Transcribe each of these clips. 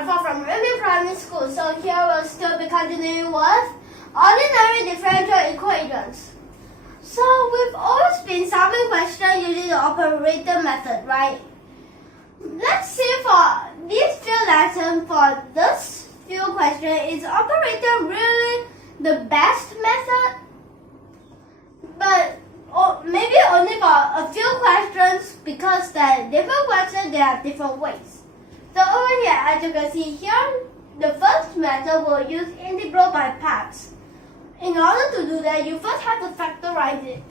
Alpha from YUMIN Primary School. So here we'll still be continuing with ordinary differential equations. So we've always been solving questions using the operator method, right? Let's see for these few lessons, for this few questions, is operator really the best method? But maybe only for a few questions, because the different questions, they have different ways. So over here, as you can see here, the first method will use integral by parts. In order to do that, you first have to factorize it.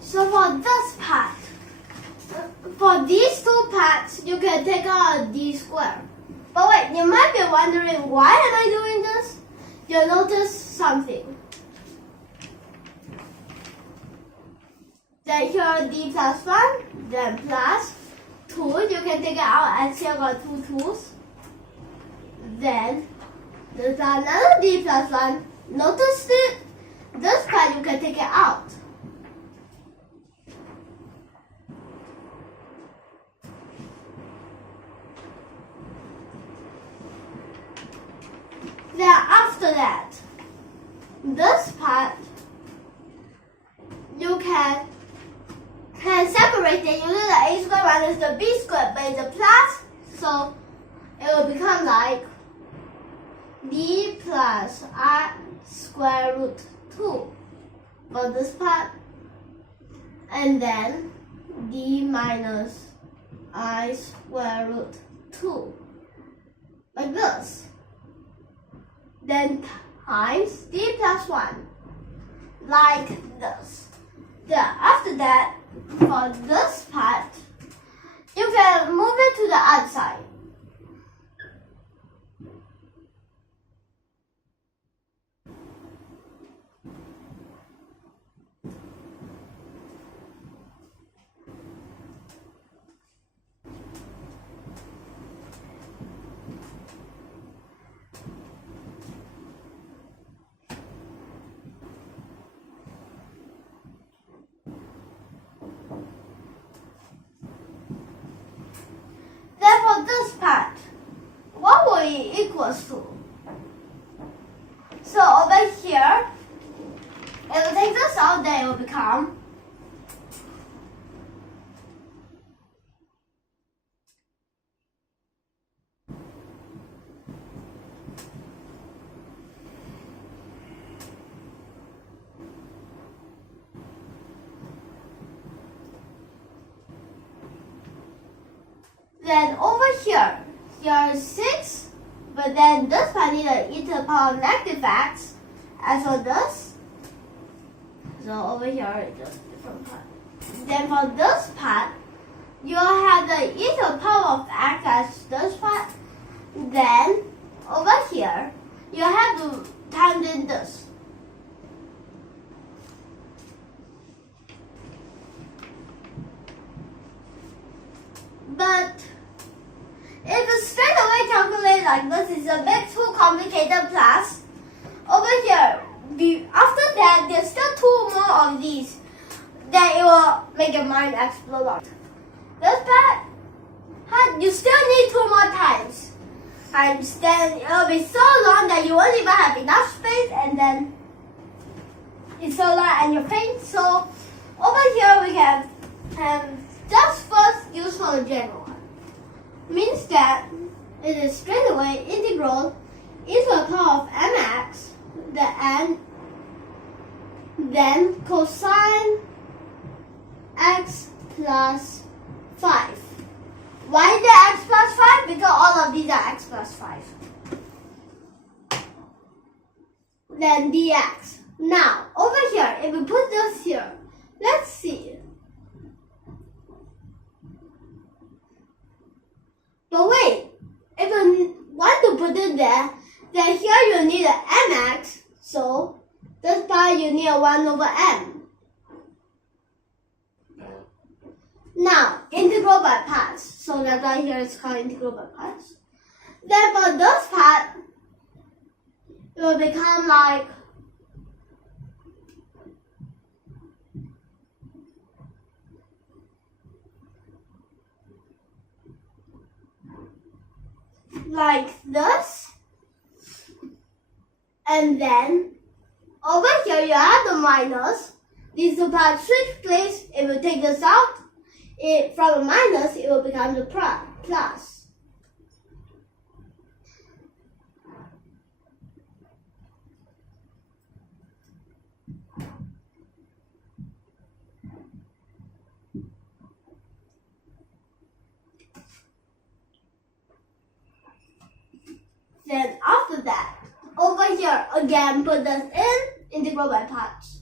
So for this part, for these two parts, you can take out a d squared. But wait, you might be wondering, why am I doing this? You'll notice something. That here d plus 1, then plus 2. You can take it out as here got two 2's. Then there's another d plus 1. Notice it? This part you can take it out. Then after that, this part, you can separate it using the a squared minus the b squared, but it's a plus, so it will become like d plus I square root 2 for this part, and then d minus I square root 2, like this. Then times d plus 1, like this. Then after that, for this part, you can move it to the other side. This part, what will it equals to? So over here, it will take this out, then it will become then over here, here is 6, but then this part needs an e to the power of negative x. As for this, so over here is just a different part. Then for this part, you have the e to the power of x as this part. Then over here, you have to times in this. But if you straight away calculate like this, it's a bit too complicated. Plus, over here, after that, there's still two more of these. Then it will make your mind explode. This part, you still need two more times. Then it will be so long that you won't even have enough space, and then it's so long and you faint. So over here we can just first use for the general one. Means that it is straight away integral e to the power of mx, then cosine x plus 5. Why the x plus 5? Because all of these are x plus 5. Then dx. Now, over here, if we put this here, let's see. But wait, if you want to put it there, then here you need an mx, so this part you need a 1 over m. Now, integral by parts. So that's why here it's called integral by parts. Then for this part, it will become like this. And then over here you have the minus. These two parts switch place. It will take this out. From a minus, it will become the plus. Then after that, over here again put this in integral by parts.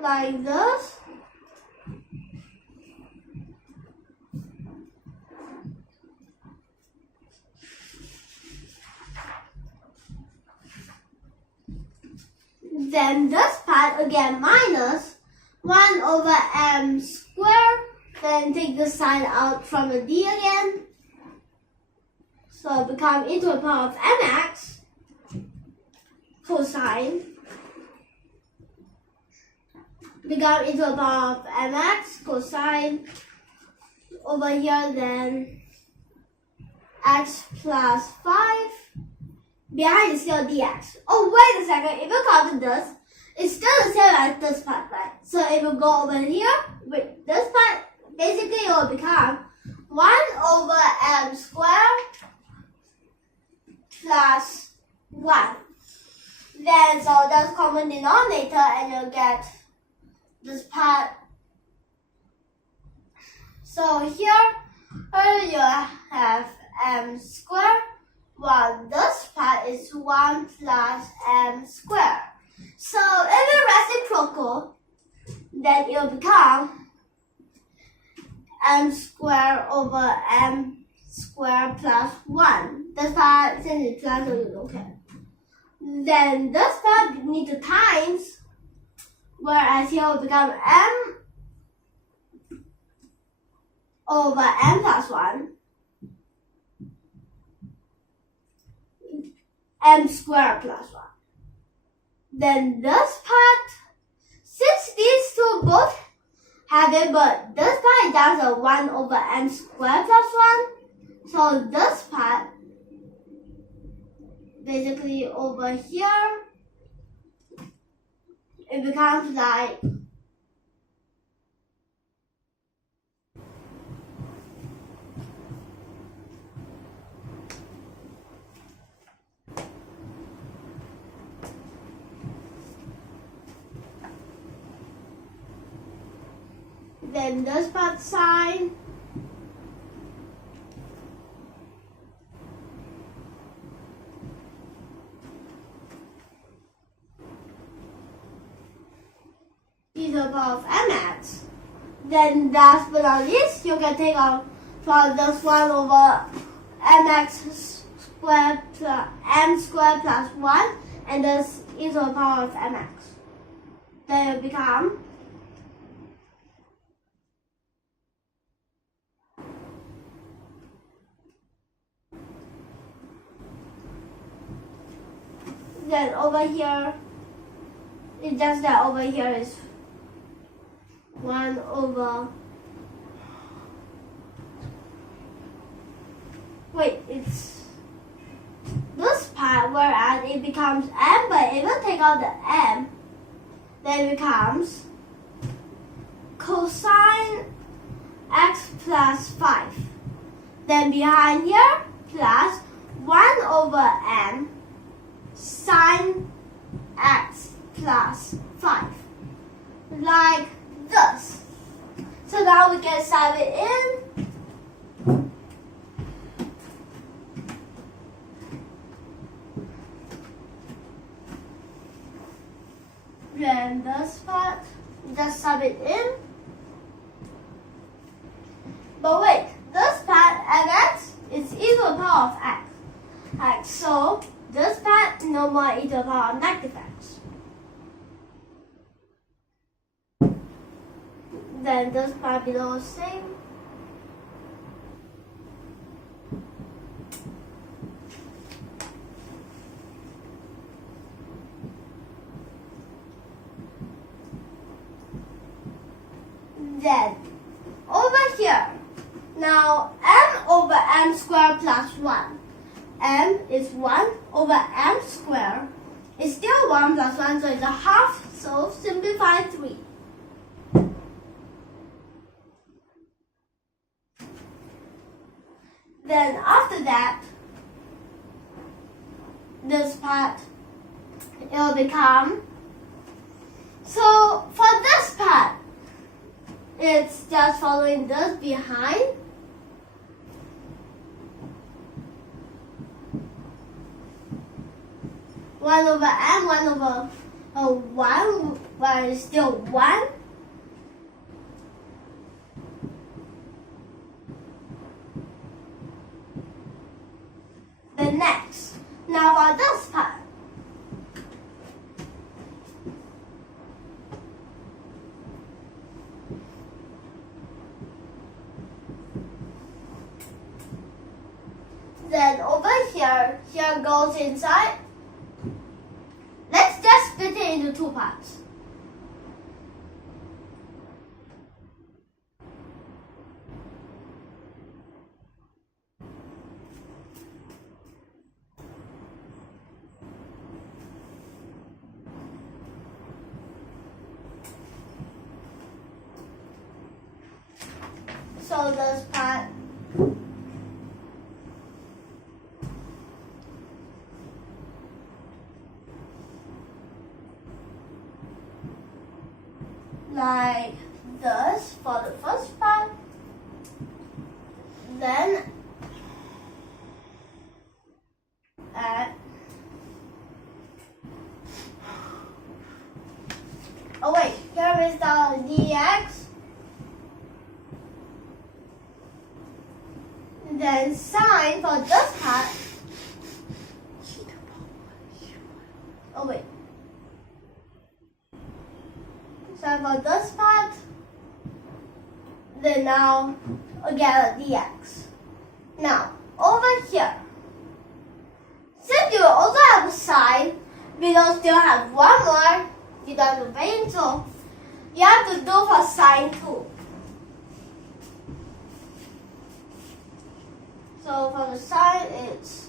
Like this. Then this part again minus 1 over m squared. Then take the sign out from the d again. So it becomes e to the power of mx cosine. Become e to the power of mx cosine. Over here then x plus 5. Behind is still dx. Oh, wait a second. If you count this, it's still the same as this part, right? So if you go over here with this part, basically it will become 1 over m squared plus 1. Then, so that's common denominator and you'll get this part. So here you have m squared, while this part is 1 plus m squared. So if it's reciprocal, then it will become m squared over m squared plus 1. This part, since it's plus, so you don't care. Then this part you need to times, whereas here will become m over m plus 1. M squared plus 1. Then this part, since these two both have it, but this part does a 1 over m squared plus 1. So this part, basically over here, it becomes like then this part sign e to the power of mx. Then last but not least, you can take off from this 1 over mx squared plus m squared plus 1 and this e to the power of mx. Then it become then over here, it's just that over here is 1 over, wait, it's this part, whereas it becomes m, but if you take out the m, then it becomes cosine x plus 5. Then behind here, plus 1 over m sine x plus 5, like this. So now we can sub it in. Then this part, just sub it in. But wait, this part mx is e to the power of x. So this part no more e to the power of negative x. Then this part below is same. Then over here, now m over m squared plus 1. M is 1 over m squared. It's still 1 plus 1, so it's a half, so simplify 3. Then after that, this part, it will become, so for this part, it's just following this behind. One over m, 1 over 1, where it's still 1. The next, now for this part, then over here goes inside. Let's just split it into 2 parts. So this part, like this for the first part, then oh wait, here is the dx. Then sine for this part. Oh wait. Sine for this part. Then now again dx. Now over here, since you also have a sine, we don't still have one more. You don't have to pay it, so you have to do for sine too. So for the sine, it's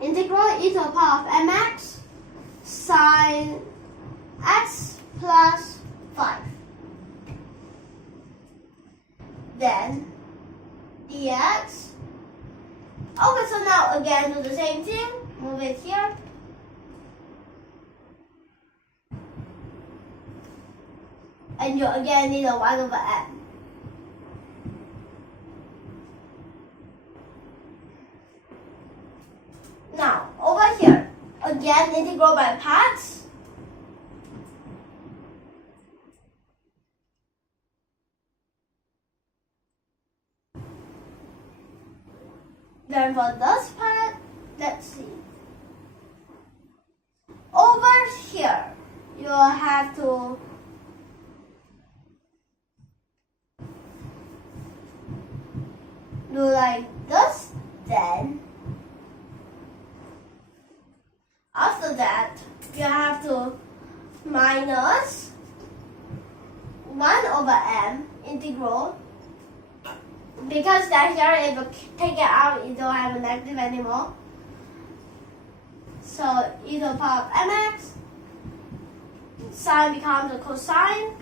integral e to the power of mx sine x plus 5. Then dx. Okay, so now again do the same thing. Move it here. And you again need a 1 over n. Now, over here, again, integral by parts. Then for this part, let's see. Over here, you have to do like this, then after that, you have to minus 1 over m integral, because that here, if you take it out, you don't have a negative anymore. So e to the power of mx, sine becomes a cosine,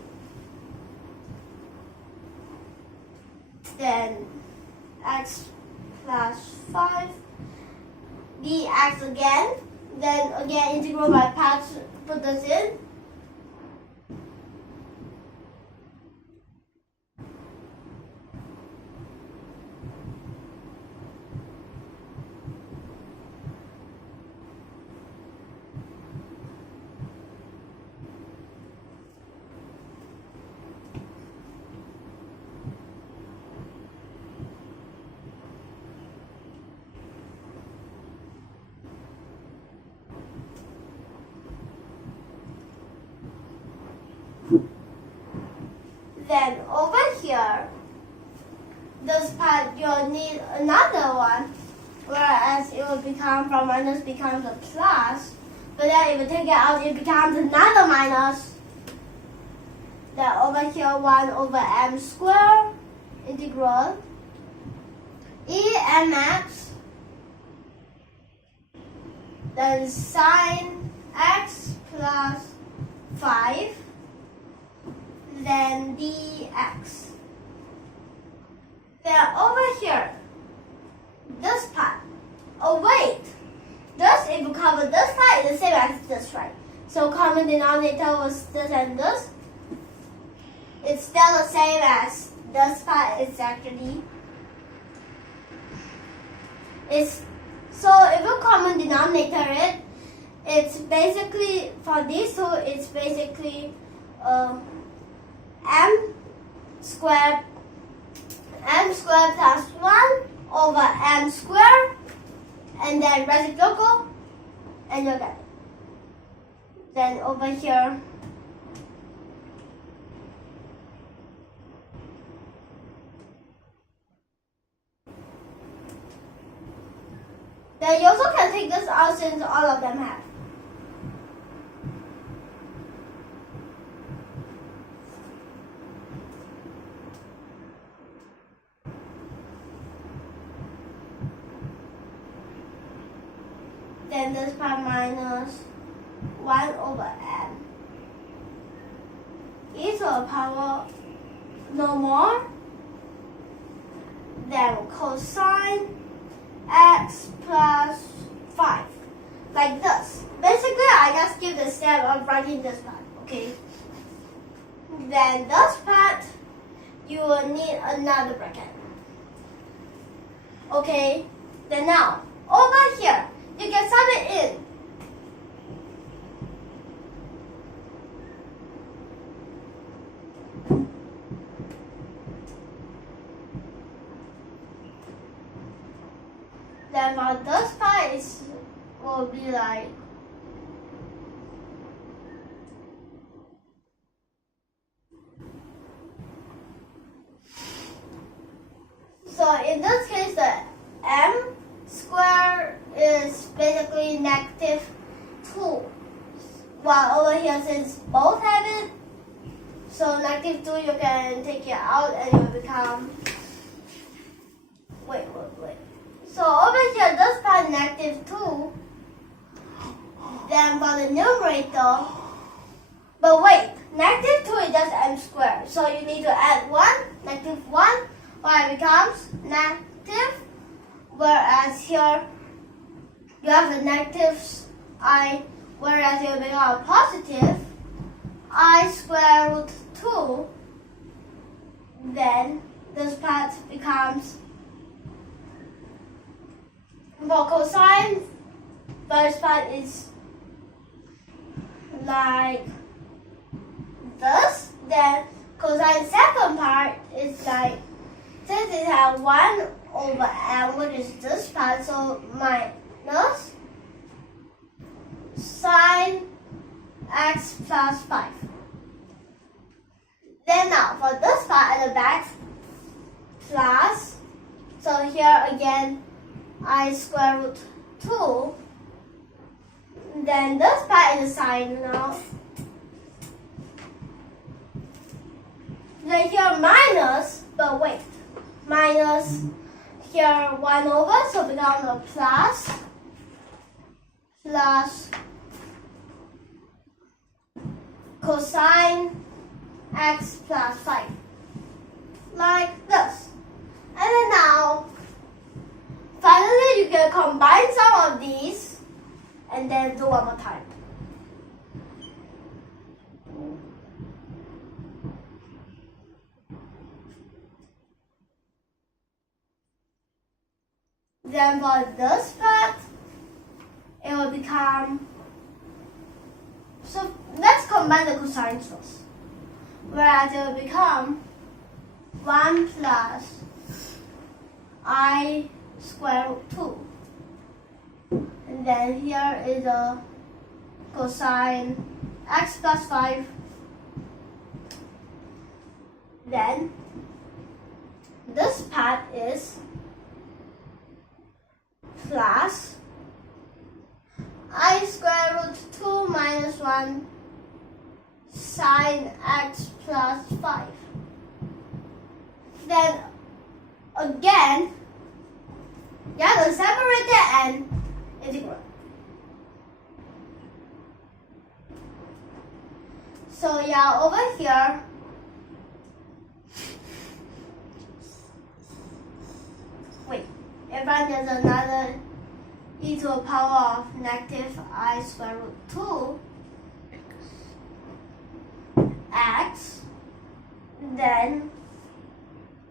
then x plus 5, dx again. Then again integral by parts, put this in. Then over here, this part you'll need another one, whereas it will become from minus becomes a plus. But then if you take it out, it becomes another minus. Then over here, 1 over m squared integral e mx. Then sine x plus 5. Then dx. Then over here, this part. Oh wait, this if you cover this part is the same as this, right? So common denominator was this and this. It's still the same as this part. It's actually. So if you common denominator it, it's basically for these two. It's basically m squared plus 1 over m squared, and then reciprocal, and you'll get it. Then over here, then you also can take this out since all of them have. Then this part minus 1 over m e to the power no more. Then cosine x plus 5. Like this. Basically, I just give the step of writing this part, okay? Then this part, you will need another bracket. Okay? Then now, over here, you can sub it in. Then for this part will be like so in this case the m squared is basically negative 2, while over here since both have it, so negative 2 you can take it out and it will become wait. So over here, this part negative 2. Then for the numerator, but wait, negative 2 is just m squared. So you need to add 1, negative 1, or it becomes negative. Whereas here, you have the negatives I, whereas it will become positive, I square root 2. Then this part becomes, for cosine, first part is like this. Then cosine second part is like, since it has 1 over m, which is this part, so minus sine x plus 5. Then now for this part at the back, plus, so here again, I square root 2. Then this part is a sine now. Then here minus, but wait, minus here 1 over, so become a plus cosine x plus 5. Like this. And then now, finally, you can combine some of these and then do one more time. Then for this part, it will become, so let's combine the cosines first. Whereas it will become 1 plus I square root 2. And then here is a cosine x plus 5. then this part is plus I square root 2 minus 1 sine x plus 5. Then again, you have to separate it and integral. So yeah, over here, wait, in front there's another e to the power of negative I square root 2 x, then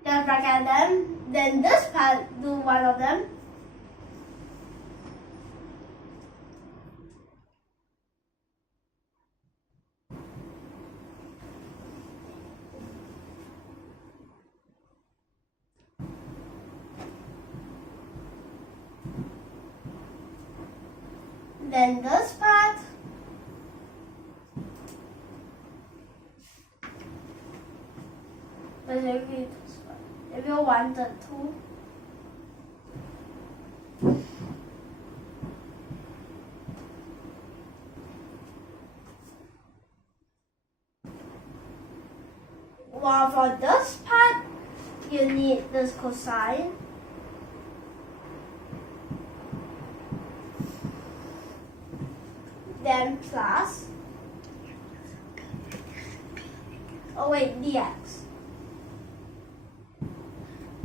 just bracket them, then this part do one of them. Then this part, if you wanted to, well, for this part, you need this cosine. Then plus, oh wait, dx.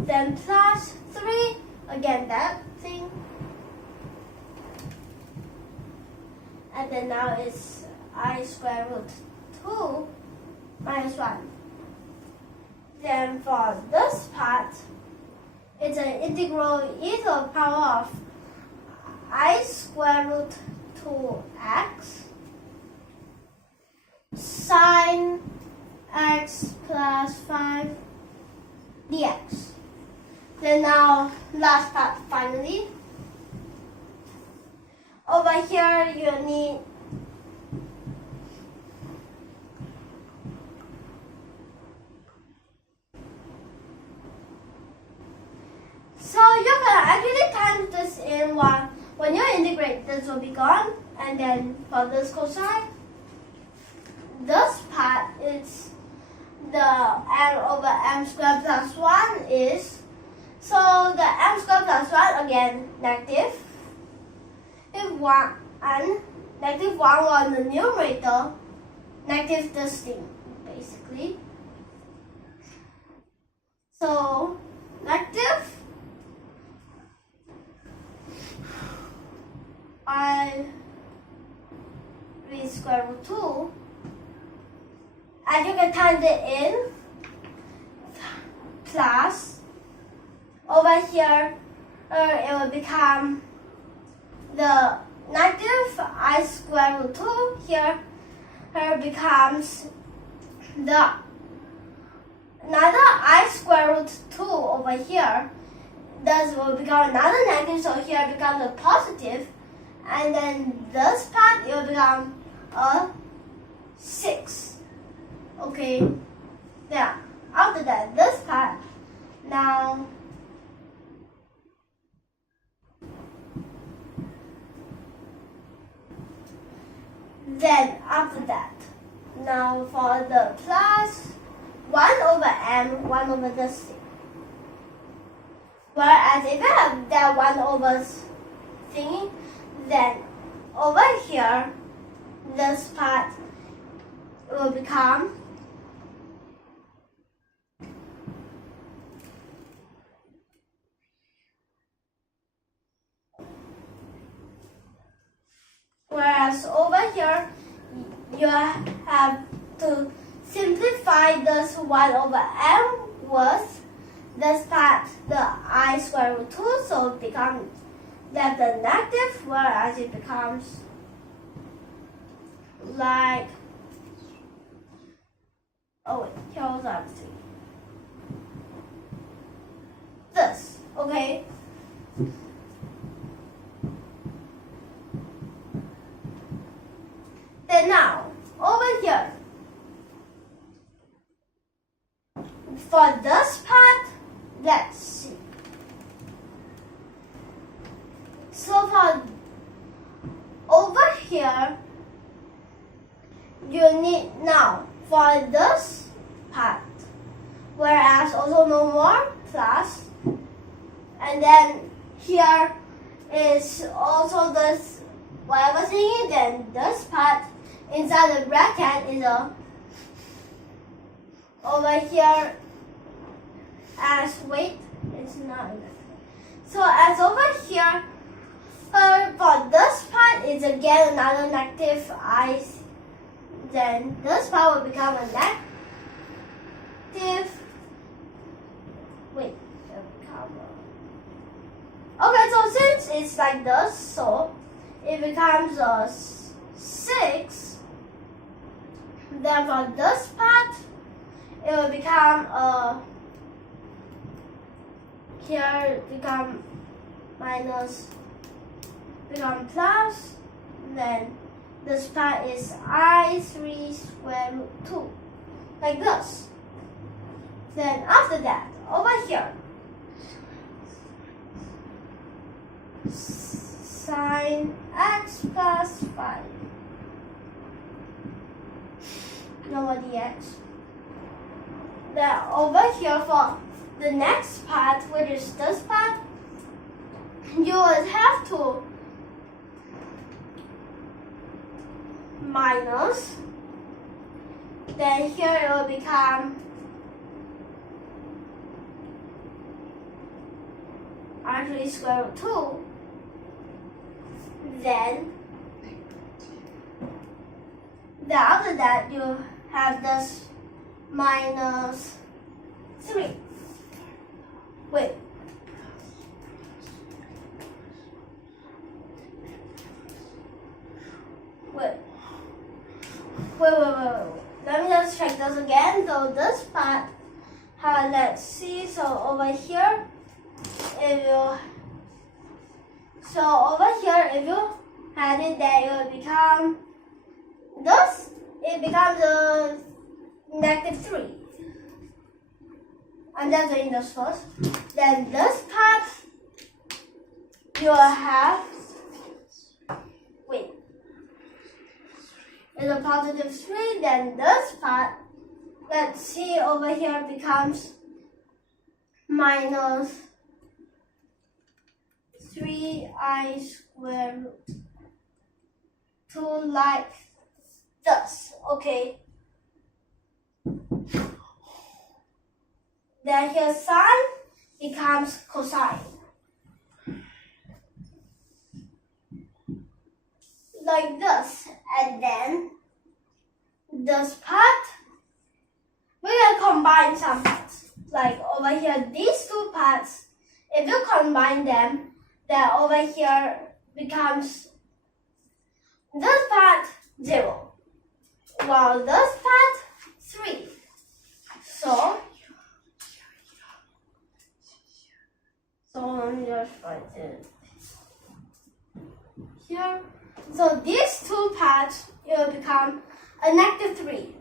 Then plus 3, again that thing. And then now it's I square root 2 minus 1. Then for this part, it's an integral e to the power of I square root 2x sine x plus 5 dx. Then now last part finally. Over here you need so you can actually times this in one. When you integrate, this will be gone, and then for this cosine, this part is the m over m squared plus 1 is, so the m squared plus 1 again negative. If negative 1 was the numerator, negative this thing basically. So negative I raised square root 2, and you can times it in plus over here it will become the negative I square root 2 here becomes the another I square root 2 over here. This will become another negative, so here becomes a positive. And then this part, it will become a 6. Okay. Now, after that, this part, now, then after that, now for the plus 1 over m, 1 over this thing. Whereas if I have that 1 over thingy, then over here, this part will become whereas over here, you have to simplify this 1 over m with this part, the I square root 2, so it becomes that the negative, whereas it becomes like, oh wait, here was the other thing. This, okay? Then now, over here, for this part, let's see. So for over here, you need now for this part, whereas also no more plus, and then here is also this whatever thingy, then this part inside the bracket is a over here as wait, it's not enough. So as over here, for this part is again another negative I, then this part will become a negative, wait, okay, so since it's like this, so it becomes a 6, then for this part, it will become a, here become minus, become plus, then this part is I3 square root 2, like this. Then after that, over here, sine x plus 5, no more dx. Then over here for the next part, which is this part, you would have to minus, then here it will become R3 square root 2, then after that you have this minus 3. Wait. Let me just check this again. So this part, let's see. So over here, if you had it there, it will become this. It becomes a -3. I'm just doing this first. Then this part, you will have, wait, is a +3. Then this part, let's see, over here becomes minus 3i square root 2, like this. Okay. Then here sine becomes cosine, like this. And then this part, we're going to combine some parts. Like over here, these two parts, if you combine them, then over here becomes this part 0, while this part 3. So let me just write it here. So these two parts, it will become a -3.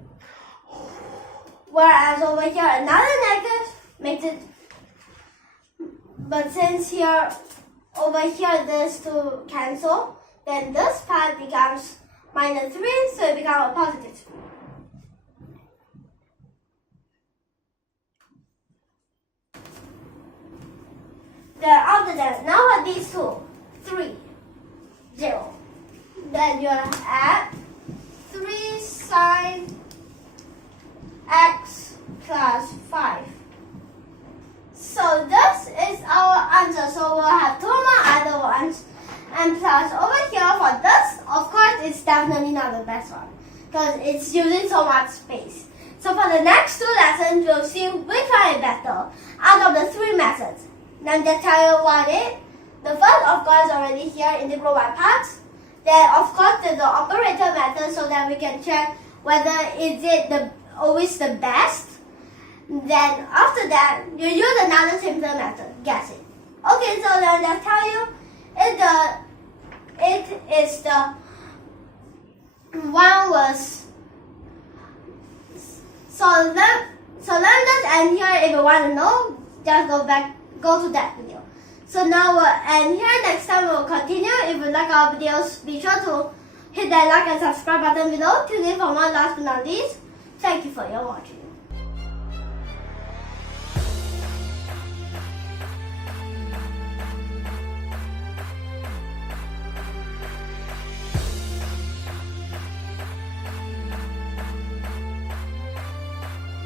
Whereas over here, another negative makes it, but since here, over here, these two cancel, then this part becomes -3, so it becomes a +3. Then after that, now what these two? 3, 0. Then you add 3 sine x plus 5. So this is our answer. So we'll have 2 more other ones. And plus over here for this, of course, it's definitely not the best one because it's using so much space. So for the next 2 lessons, we'll see which one is better out of the 3 methods. Now just tell you what it is. The first, of course, already here, integral by parts. Then, of course, there's the operator method so that we can check whether is it always the best. Then after that, you use another simpler method, guessing. Okay, so then just tell you, it is the one was, So let me just end here. If you want to know, just go to that video. So now we'll end here. Next time we'll continue. If you like our videos, be sure to hit that like and subscribe button below. Tune in for more. Last but not least, thank you for your watching.